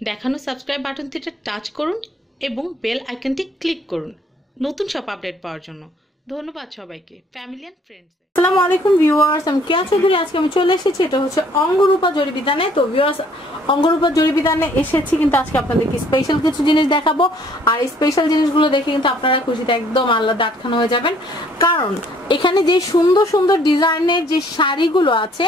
দেখানো subscribe বাটনটিতে touch করুন এবং বেল আইকনটি ক্লিক করুন নতুন সব আপডেট পাওয়ার জন্য। ধন্যবাদ সবাইকে, ফ্যামিলি এন্ড ফ্রেন্ডস। আসসালামু আলাইকুম ভিউয়ার্স, আমি কেয়া চৌধুরী। আজকে আমি চলে এসেছি, এটা হচ্ছে অঙ্গরূপা জরিবিতানে। তো ভিউয়ার্স, অঙ্গরূপা জরিবিতানে এসেছি, কিন্তু আজকে আপনাদেরকে স্পেশাল কিছু জিনিস দেখাবো। আর এই স্পেশাল জিনিসগুলো দেখে কিন্তু আপনারা খুশিতে একদম আলাদা আটখানা হয়ে যাবেন, কারণ এখানে যে সুন্দর সুন্দর ডিজাইনের যে শাড়িগুলো আছে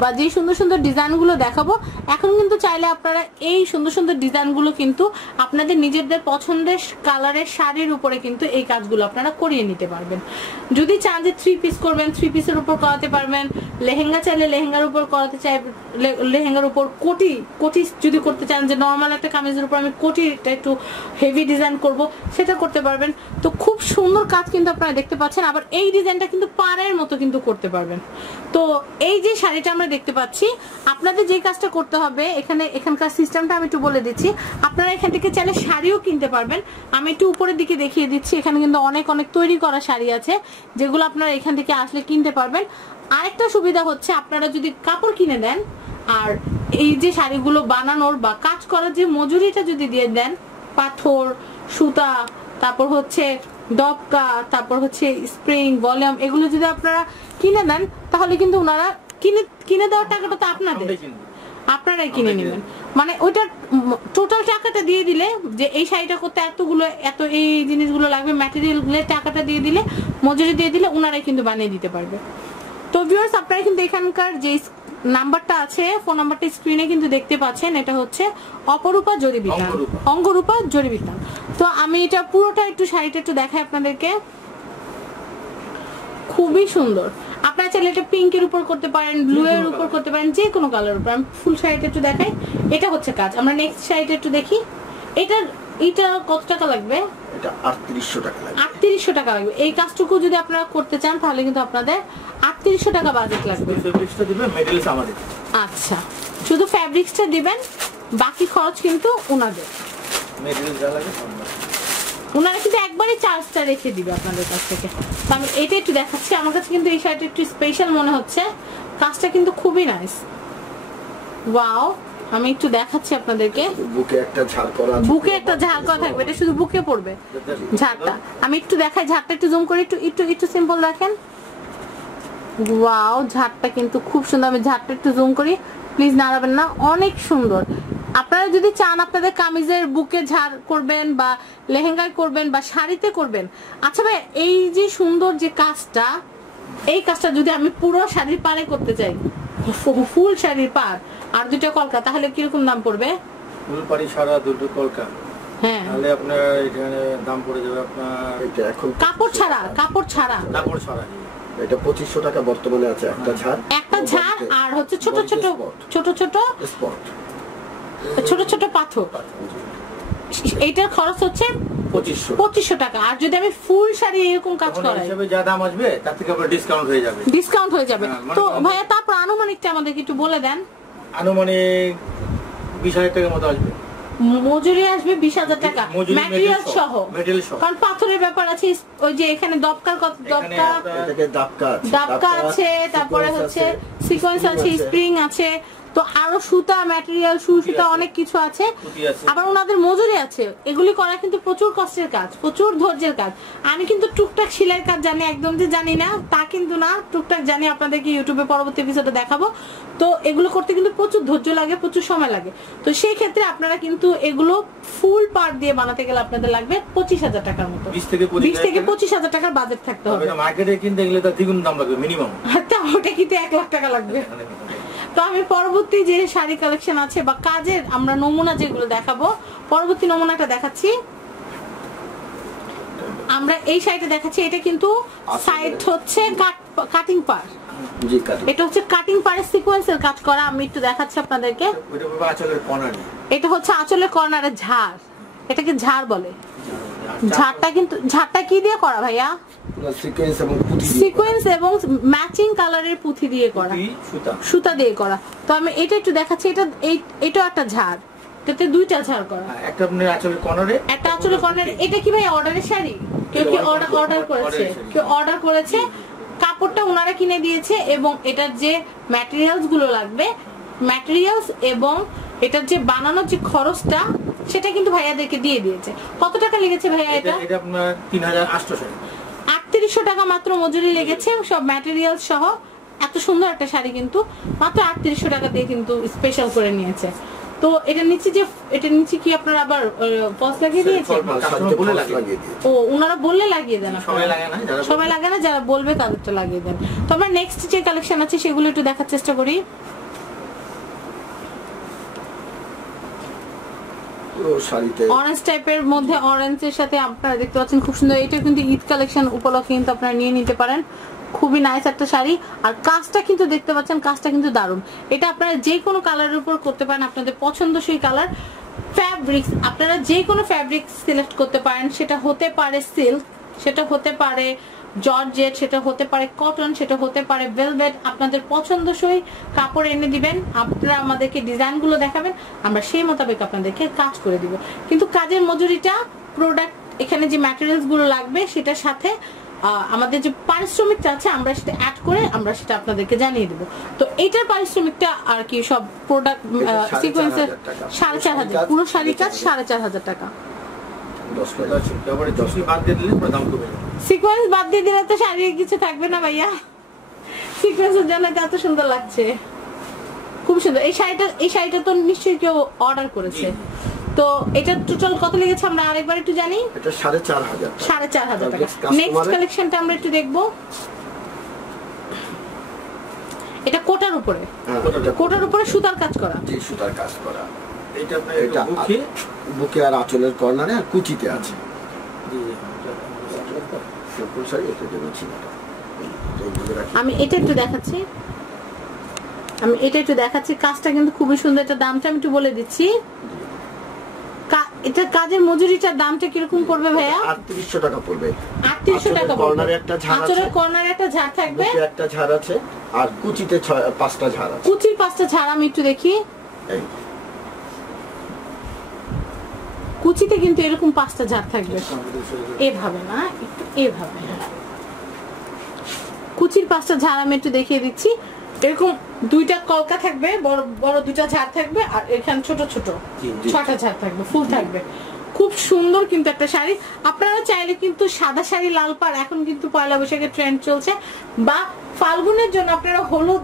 বা যে সুন্দর সুন্দর ডিজাইনগুলো দেখাবো, এখন কিন্তু চাইলে আপনারা এই সুন্দর সুন্দর ডিজাইনগুলো কিন্তু আপনাদের নিজেদের পছন্দের কালারের শাড়ির উপরে কিন্তু এই কাজগুলো আপনারা করিয়ে নিতে পারবেন। যদি চান যে 3 পিস করবেন, 3 পিসের উপর করাতে পারবেন। লেহেঙ্গা চাইলে লেহেঙ্গার উপর করাতে চাই, লেহেঙ্গার উপর কোটি কোটি যদি করতে চান, যে নর্মাল একটা কামিজের উপর আমি কোটিটা একটু হেভি ডিজাইন করব, সেটা করতে পারবেন। তো খুব সুন্দর কাজ কিন্তু আপনারা দেখতে পাচ্ছেন। আবার এই ডিজাইনটা কিন্তু পাড়ের মতো কিন্তু করতে পারবেন। তো এই যে শাড়িটা আমরা দেখতে পাচ্ছি, আপনাদের যে কাজটা করতে হবে, এখানকার সিস্টেমটা আমি একটু বলে দিচ্ছি। আপনারা এখান থেকে চাইলে শাড়িও কিনতে পারবেন। আমি একটু উপরের দিকে দেখিয়ে দিচ্ছি, এখানে কিন্তু অনেক অনেক তৈরি করা শাড়ি আছে, যেগুলো আপনারা এখান থেকে আসলে কিনতে পারবেন। আরেকটা সুবিধা হচ্ছে, আপনারা যদি কাপড় কিনে দেন আর এই যে শাড়িগুলো বানানোর বা কাজ করার যে মজুরিটা যদি দিয়ে দেন, পাথর, সুতা, তারপর হচ্ছে ডবকা, তারপর হচ্ছে স্প্রিং, ভলিউম, এগুলো যদি আপনারা কিনে দেন, তাহলে কিন্তু ওনারা কিনে দেওয়ার টাকাটা তো আপনারাই কিনে নেবেন। মানে ওইটা টোটাল টাকাটা দিয়ে দিলে, যে এই শাড়িটা করতে এত এই জিনিসগুলো লাগবে, ম্যাটেরিয়ালের টাকাটা দিয়ে দিলে, মজুরি দিয়ে দিলে, ওনারাই কিন্তু বানিয়ে দিতে পারবে। তো ভিউয়ার্স, আপনারা কিন্তু এখানকার যে নাম্বারটা আছে, ফোন নাম্বারটা স্ক্রিনে কিন্তু দেখতে পাচ্ছেন, এটা হচ্ছে অপরূপা জরিবিতান, অঙ্গরূপা জরিবিতান। তো আমি এটা পুরোটা একটু শাড়িটা একটু দেখাই আপনাদেরকে। খুবই সুন্দর। আপনারা চাইলে এটা পিঙ্কের উপর করতে পারেন, ব্লু এর উপর করতে পারেন, যে কোনো কালার উপর। আমি ফুল শাড়িটা একটু দেখাই। এটা হচ্ছে কাজ। আমরা নেক্সট শাড়িটা একটু দেখি। এটা কত টাকা লাগবে? এটা 3800 টাকা লাগবে। 3800 টাকা লাগবে। এই কাজটুকু যদি আপনারা করতে চান, তাহলে কিন্তু আপনাদের 3800 টাকা বাজেট লাগবে। ফেব্রিক্সটা দিবেন, মেটেরিয়ালস আমাদের। আচ্ছা, শুধু ফেব্রিক্সটা দিবেন, বাকি খরচ কিন্তু ওনাদের। মেটেরিয়াল যা লাগে ওনারা কিন্তু একবারে চার্জটা রেখে দিবে আপনাদের কাছ থেকে। তো আমি এটা একটু দেখাচ্ছি। আমার কাছে কিন্তু এই শাড়িটা একটু স্পেশাল মনে হচ্ছে, কাজটা কিন্তু খুবই নাইস। ওয়াও, আমি একটু দেখাচ্ছি আপনাদেরকে। বুকে একটা ঝাড় করা থাকবে, এটা শুধু বুকে পড়বে ঝাড়টা। আমি একটু দেখাই, ঝাড়টা একটু জুম করে, একটু সিম্পল রাখেন। ওয়াও, ঝাড়টা কিন্তু খুব সুন্দর। আমি ঝাড়টা একটু জুম করি, প্লিজ নাড়াবেন না, অনেক সুন্দর। আপনারা যদি চান আপনাদের কামিজের বুকে ঝাড় করবেন, বা লেহেঙ্গায় করবেন, বা শাড়িতে করবেন। আচ্ছা ভাই, এই যে সুন্দর যে কাজটা, এই কাজটা যদি আমি পুরো শাড়ির পাড়ে করতে চাই, ফুল শাড়ির পাড় আর 2টা কলকা, তাহলে কিরকম দাম পড়বে? ফুল পাড়ি সারা 2টো কলকা, হ্যাঁ, তাহলে আপনার এখানে দাম পড়ে যাবে আপনার, এটা এখন কাপড় ছাড়া এটা 2500 টাকা বর্তমানে আছে। একটা ঝাড় আর হচ্ছে ছোট ছোট পাথর। এইটার খরচ হচ্ছে 2500 টাকা। আর যদি আমি ফুল শাড়ি এরকম কাজ করাই, হিসাবে যা দাম আসবে তার থেকে আবার ডিসকাউন্ট হয়ে যাবে। তো ভাইয়া, তারপর আনুমানিকটা আমাদেরকে একটু বলে দেন। আনুমানিক 20000 টাকার মতো আসবে। মজুরি আসবে 20000 টাকা, ম্যাটেরিয়াল সহ। কারণ পাথরের ব্যাপার আছে, ওই যে এখানে দবকা আছে, তারপরে হচ্ছে সিকোয়েন্স আছে, স্প্রিং আছে, তো আরো সুতা, ম্যাটেরিয়াল, সুতা, অনেক কিছু আছে। আবার ওনাদের মজুরি আছে। এগুলি করা কিন্তু প্রচুর কষ্টের কাজ, প্রচুর ধৈর্যের কাজ। আমি কিন্তু টুকটাক সেলাইয়ের কাজ জানি, একদম যে জানি না তা কিন্তু না, টুকটাক জানি। আপনাদেরকে ইউটিউবে পরবর্তী এপিসোডে দেখাবো। তো এগুলো করতে কিন্তু প্রচুর ধৈর্য লাগে, প্রচুর সময় লাগে। তো সেই ক্ষেত্রে আপনারা কিন্তু এগুলো ফুল পার্ট দিয়ে বানাতে গেলে আপনাদের লাগবে 25000 টাকার মতো। 20 থেকে 25000 টাকার বাজেট থাকতে হবে। মার্কেটে কিনতে গেলে তার দ্বিগুণ দাম লাগবে মিনিমাম। ওটা কিনতে 1 লাখ টাকা লাগবে। তো আমি পরবর্তী যে শাড়ি কালেকশন আছে বা কাজের আমরা নমুনা যেগুলো দেখাবো, পরবর্তী নমুনাটা দেখাচ্ছি। আমরা এই শাড়িটা দেখাচ্ছি, এটা কিন্তু সাইড হচ্ছে কাটিং পার। এটা হচ্ছে কাটিং পারে সিকোয়েন্সের কাজ করা। আমি একটু দেখাচ্ছি আপনাদেরকে। এটা হচ্ছে আঁচলের কর্নারে ঝাড়, এটাকে ঝাড় বলে। ঝাড়টা কি দিয়ে করা ভাইয়া? সিকোয়েন্স এবং ম্যাচিং কালারের পুঁথি দিয়ে করা, সুতা দিয়ে করা। তো আমি এটা একটু দেখাচ্ছি। এটা একটা ঝাড়, এটাতে 2টা ঝাড় করা, একটা আঁচলের কর্নারে। এটা কি ভাই অর্ডারের শাড়ি? কেউ অর্ডার করেছে, কাপড়টা ওনারা কিনে দিয়েছে, এবং এটার যে ম্যাটেরিয়ালস গুলো লাগবে, ম্যাটেরিয়ালস এবং এটার যে বানানোর যে খরচটা সেটা কিন্তু ভাইয়াদেরকে দিয়ে দিয়েছে। কত টাকা লেগেছে ভাইয়া এটা? এটা আপনার 3800 3800 টাকা মাত্র মজুরি লেগেছে সব ম্যাটেরিয়াল সহ। এত সুন্দর একটা শাড়ি কিন্তু মাত্র 3800 টাকা দিয়ে কিন্তু স্পেশাল করে নিয়েছে। তো এটার নিচে কি আপনারা আবার ফলস লাগিয়ে দিয়েছেন? ও ওনারা বললে লাগিয়ে দেন, সবাই লাগে না, যারা বলবে তাদেরটা লাগিয়ে দেন। তো আমরা নেক্সট যে কালেকশন আছে সেগুলো একটু দেখার চেষ্টা করি। অরেঞ্জ টাইপের মধ্যে অরেঞ্জের সাথে আপনারা দেখতে পাচ্ছেন খুব সুন্দর। এটা কিন্তু ঈদ কালেকশন উপলক্ষে কিন্তু আপনারা নিয়ে নিতে পারেন। খুবই নাইস একটা শাড়ি। আর কাজটা কিন্তু দেখতে পাচ্ছেন, কাজটা কিন্তু দারুণ। এটা আপনারা যে কোনো কালারের উপর করতে পারেন, আপনাদের পছন্দসই কালার। ফ্যাব্রিক্স আপনারা যে কোনো ফ্যাব্রিক সিলেক্ট করতে পারেন, সেটা হতে পারে সিল্ক, সেটা হতে পারে জর্জেট, সেটা হতে পারে কটন, সেটা হতে পারে ভেলভেট। আপনাদের পছন্দসই কাপড় এনে দিবেন, আপনারা আমাদেরকে ডিজাইনগুলো দেখাবেন, আমরা সেই মোতাবেক আপনাদেরকে কাজ করে দিব। কিন্তু কাজের মজুরিটা প্রোডাক্ট এখানে যে ম্যাটেরিয়ালস গুলো লাগবে সেটার সাথে আমাদের যে পারিশ্রমিকটা আছে আমরা সেটা অ্যাড করে আমরা সেটা আপনাদেরকে জানিয়ে দেব। তো এটার পারিশ্রমিকটা আর কি সব প্রোডাক্ট সিকোয়েন্সের 4500, পুরো শাড়ি কাজ 4500 টাকা। সিকোয়েন্স বাদ দিয়ে দিলে তো শাড়ি কিছু থাকবে না ভাইয়া। সিকোয়েন্সের জন্য এত সুন্দর লাগছে, খুব সুন্দর। এই শাড়িটা তো নিশ্চয়ই কেউ অর্ডার করেছে। তো এটা টোটাল কত লেগেছে আমরা আরেকবার একটু জানি। এটা 4500 টাকা। নেক্সট কালেকশনটা আমরা একটু দেখবো। এটা কোটার উপরে, কোটার উপরে সুতার কাজ করা। জি, সুতার কাজ করা। এটা বুকে আর আঁচলের কর্নারে আর কুচিতে আছে। আমি এটা একটু দেখাচ্ছি, কাজটা কিন্তু খুবই সুন্দর। এটা দামটা আমি একটু বলে দিচ্ছি। এটা কাজের মজুরিটার দামটা কিরকম পড়বে ভাইয়া? 3800 টাকা পড়বে। 3800 টাকা পড়বে। কর্নারে একটা ঝাড় আছে, আঁচলের কর্নারে একটা ঝাড় থাকবে, বুকে একটা ঝাড় আছে, আর কুচিতে 5টা ঝাড় আছে। কুচির 5টা ঝাড় আমি একটু দেখি। কুচিতে কিন্তু এরকম 5টা ঝাড় থাকবে, এভাবে না, একটু এভাবে। কুচির 5টা ঝাড় আমি একটু দেখিয়ে দিচ্ছি। এরকম 2টা কলকা থাকবে, বড় বড় 2টা ঝাড় থাকবে, আর এখানে ছোট ছোট 6টা ঝাড় থাকবে, ফুল থাকবে। খুব সুন্দর কিন্তু একটা শাড়ি। আপনারা চাইলে কিন্তু সাদা শাড়ি লাল পাড়, এখন কিন্তু পয়লা বৈশাখের ট্রেন্ড চলছে, বা ফাল্গুনের জন্য আপনারা হলুদ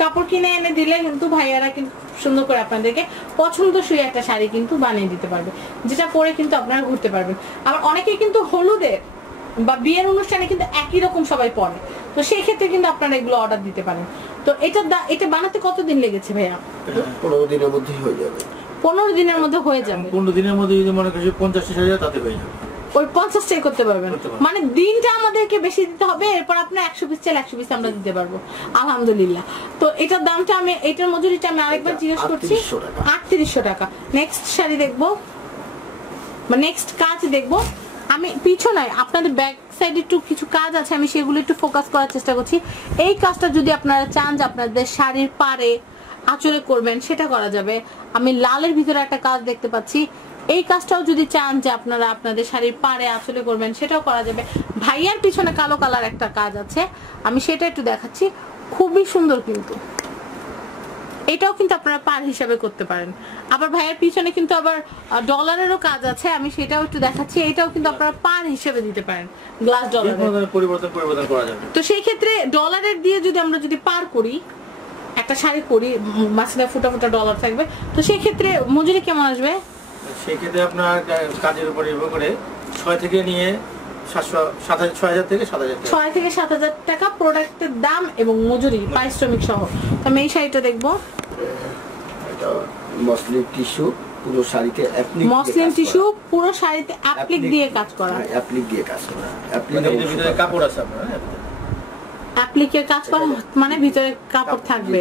কাপড় কিনে এনে দিলে কিন্তু ভাইয়ারা কিন্তু সুন্দর করে আপনাদেরকে পছন্দসই একটা শাড়ি কিন্তু বানিয়ে দিতে পারবে, যেটা পরে কিন্তু আপনারা ঘুরতে পারবেন। আবার অনেকে কিন্তু হলুদের বা বিয়ের অনুষ্ঠানে কিন্তু একই রকম সবাই পরে, তো সেই ক্ষেত্রে কিন্তু আপনারা এগুলো অর্ডার দিতে পারেন। তো এটা বানাতে কতদিন লেগেছে ভাইয়া? 15 দিনের মধ্যে হয়ে যাবে। 15 দিনের মধ্যে হয়ে যাবে। 15 দিনের মধ্যে যদি মনে করি 50টা শাড়ি তাতে হয়ে যাবে। ওই 50টাই করতে পারবেন, মানে দিনটা আমাদেরকে বেশি দিতে হবে, এরপর আপনার 100 পিস চাইলে 100 পিস আমরা দিতে পারবো আলহামদুলিল্লাহ। তো এটার দামটা আমি, এটার মজুরিটা আমি আরেকবার জিজ্ঞেস করছি, 3800 টাকা। নেক্সট শাড়ি দেখবো, নেক্সট কাজ দেখবো। আমি পিছনে আপনাদের ব্যাক সাইডে একটু কিছু কাজ আছে, আমি সেগুলো একটু ফোকাস করার চেষ্টা করছি। এই কাজটা যদি আপনারা চান যে আপনাদের শাড়ির পাড়ে আঁচলে করবেন, সেটা করা যাবে। আমি লালের ভিতরে একটা কাজ দেখতে পাচ্ছি, এই কাজটাও যদি চান যে আপনারা আপনাদের শাড়ির পাড়ে আঁচলে করবেন, সেটাও করা যাবে। ভাইয়ার পিছনে কালো কালার একটা কাজ আছে, আমি সেটা একটু দেখাচ্ছি, খুবই সুন্দর কিন্তু। এটাও কিন্তু আপনারা পার হিসাবে করতে পারেন। আবার ভাইয়ের পিছনে কিন্তু আবার ডলারেরও কাজ আছে, আমি সেটাও একটু দেখাচ্ছি। এটাও কিন্তু আপনারা পার হিসেবে দিতে পারেন, গ্লাস ডলার পরিবর্তন করা যাবে। তো সেই ক্ষেত্রে ডলারের দিয়ে যদি আমরা পার করি, একটা শাড়ি করি, মাঝখানে ফুটা ফুটা ডলার থাকবে, তো সেই ক্ষেত্রে মজুরি কেমন আসবে? সেই ক্ষেত্রে আপনার কাজের উপর নির্ভর করে 6 থেকে নিয়ে 6,000 থেকে 7,000 টাকা, 6 থেকে 7,000 টাকা প্রোডাক্টের দাম এবং মজুরি পারিশ্রমিক সহ। তো আমি এই শাড়িটা দেখবো। এটা মসলিন টিস্যু, পুরো শাড়িতে অ্যাপ্লিক, মসলিন টিস্যু পুরো শাড়িতে অ্যাপ্লিক দিয়ে কাজ করা, অ্যাপ্লিক দিয়ে কাজ করা, অ্যাপ্লিকের ভিতরে কাপড় আছে আপনার, অ্যাপ্লিকের কাজ করা, মানে ভিতরে কাপড় থাকবে।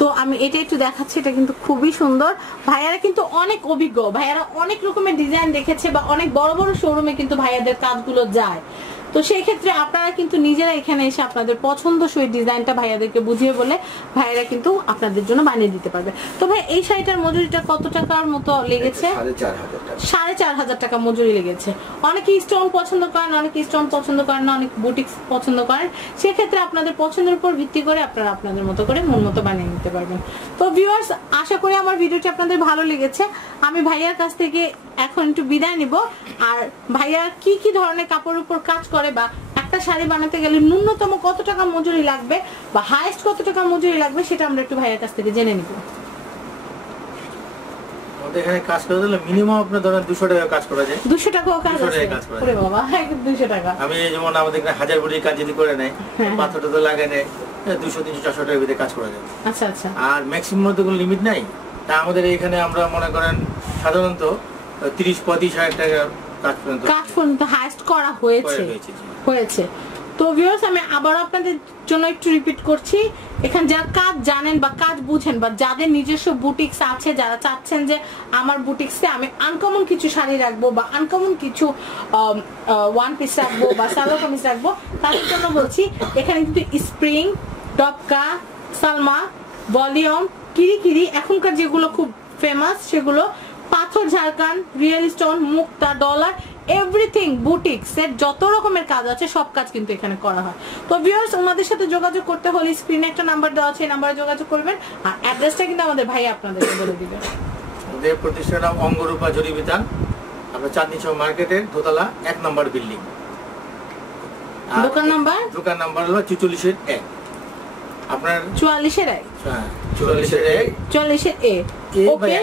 তো আমি এটা একটু দেখাচ্ছি, এটা কিন্তু খুবই সুন্দর। ভাইয়ারা কিন্তু অনেক অভিজ্ঞ, ভাইয়ারা অনেক রকমের ডিজাইন দেখেছে, বা অনেক বড় বড় শোরুমে কিন্তু ভাইয়াদের কাজগুলো যায়। তো তো সেই ক্ষেত্রে আপনারা কিন্তু নিজেরা এখানে এসে আপনাদের পছন্দসই ডিজাইনটা ভাইয়াদেরকে বুঝিয়ে বলে ভাইয়েরা কিন্তু আপনাদের জন্য বানিয়ে দিতে পারবে। তো ভাই এই শাড়িটার মজুরিটা কত টাকার মতো লেগেছে? 4,500 টাকা মজুরি লেগেছে। অনেকে স্টোন পছন্দ করেন, অনেকে স্টোন পছন্দ করেন না, অনেক বুটিক পছন্দ করেন। সেক্ষেত্রে আপনাদের পছন্দের উপর ভিত্তি করে আপনারা আপনাদের মতো করে মন মতো বানিয়ে নিতে পারবেন। তো ভিউয়ার্স, আশা করি আমার ভিডিওটি আপনাদের ভালো লেগেছে। আমি ভাইয়ার কাছ থেকে এখন একটু বিদায় নিব। আর ভাইয়া কি কি ধরনের কাপড়ের উপর কাজ করে বা একটা শাড়ি বানাতে গেলে ন্যূনতম কত টাকা মজুরি লাগবে বা হাইয়েস্ট কত টাকা মজুরি লাগবে সেটা আমরা একটু ভাইয়ার কাছ থেকে জেনে নিব। এখানে কাজ করে দিলে মিনিমাম আপনার ধরেন 200 টাকা কাজ করা যায়। 200 টাকাও কাজ আছে? ওরে বাবা, 200 টাকা। আমি যেমন আমাদের এখানে 1000 বড়ি কাজ যদি করে নেয়, পাথরটা তো লাগে নেয় 200 300 400 টাকার ভিতরে কাজ করা যায়। আচ্ছা আচ্ছা। আর ম্যাক্সিমাম তো কোনো লিমিট নাই। তা আমাদের এখানে আমরা মনে করেন সাধারণত 30-35 হাজার টাকা কাজ পর্যন্ত হাইয়েস্ট করা হয়েছে। তো ভিউয়ার্স, আমি আবার আপনাদের জন্য একটু রিপিট করছি, এখানে যারা কাজ জানেন বা কাজ বুঝেন বা যাদের নিজস্ব বুটিক্স আছে, যারা চাচ্ছেন যে আমার বুটিক্সে আমি আনকমন কিছু শাড়ি রাখবো বা আনকমন কিছু ওয়ান পিস রাখবো বা সালোয়ার কামিজ রাখবো, তাদের জন্য বলছি এখানে কিন্তু স্প্রিং, টপকা, সালমা, ভলিউম, কিরিকিরি, এখনকার যেগুলো খুব ফেমাস সেগুলো, পাথর ঝাড়খান, রিয়েল স্টোন, মুক্তা, ডলার, এভরিথিং বুটিক্সের যত রকমের কাজ আছে সব কাজ কিন্তু এখানে করা হয়। তো ভিউয়ার্স, ওনাদের সাথে যোগাযোগ করতে হলে স্ক্রিনে একটা নাম্বার দেওয়া আছে, এই নাম্বারে যোগাযোগ করবেন। আর অ্যাড্রেসটা কিন্তু আমাদের ভাই আপনাদেরকে বলে দিবেন। আমাদের প্রতিষ্ঠানের নাম অঙ্গরূপা জরি বিতান, আমরা চাঁদনী চৌক মার্কেটের দোতলা 1 নম্বর বিল্ডিং। দোকান নাম্বার হলো 44-1। আপনার 44-1? হ্যাঁ, 44-1 ওকে,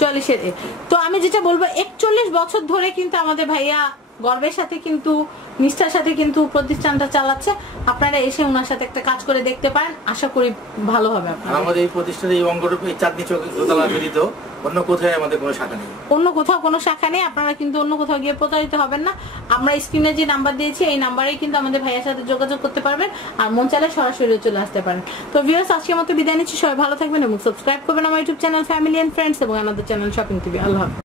44-1। তো আমি যেটা বলবো, 41 বছর ধরে কিন্তু আমাদের ভাইয়া গর্বের সাথে কিন্তু নিষ্ঠার সাথে কিন্তু প্রতিষ্ঠানটা চালাচ্ছে। আপনারা এসে ওনার সাথে একটা কাজ করে দেখতে পারেন, আশা করি ভালো হবে আপনাদের। আমাদের এই প্রতিষ্ঠানে এই অঙ্গরূপে চাঁদনী চৌক দোতলা ব্যতীত অন্য কোথাও আমাদের কোনো শাখা নেই। অন্য কোথাও কোনো শাখা নেই, আপনারা কিন্তু অন্য কোথাও গিয়ে প্রতারিত হবেন না। আমরা স্ক্রিনে যে নাম্বার দিয়েছি এই নাম্বারেই কিন্তু আমাদের ভাইয়ের সাথে যোগাযোগ করতে পারবেন, আর মন চাইলে সরাসরি চলে আসতে পারেন। তো ভিউয়ার্স, আজকের মতো বিদায় নিচ্ছি। সবাই ভালো থাকবেন এবং সাবস্ক্রাইব করবেন আমার YouTube channel family and friends এবং আমাদের চ্যানেল শপিং টিভি। আল্লাহ হাফেজ।